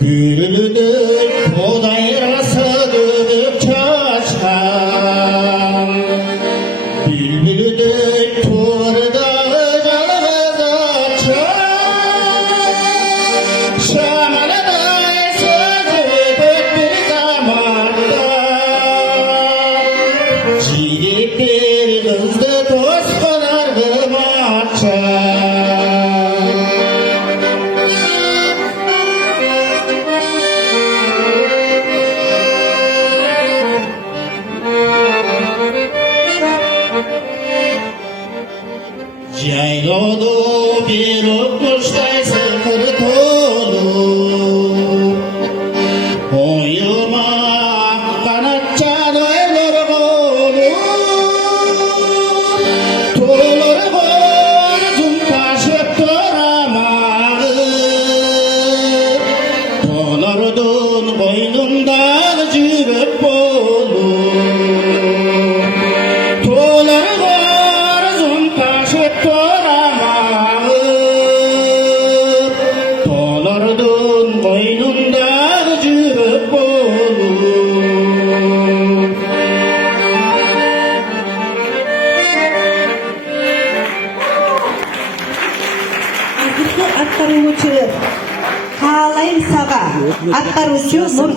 Gülünün kodayrası dönüp çaşkan, bülbülünün turdağı canımız açan, şamanıday sözü bir zamanda, cilip bir kızdı toz konardım açan. Yayladı bir kuştay sıkır tolu, boyuma kanatçan oylar kolu, tolur boğazım taşıp duramağı, tolardın boynumdan cürüp bolu. Tolardın boynunda cürüp olur. Attaruvchi Halayim Saga, attaruvchi Nur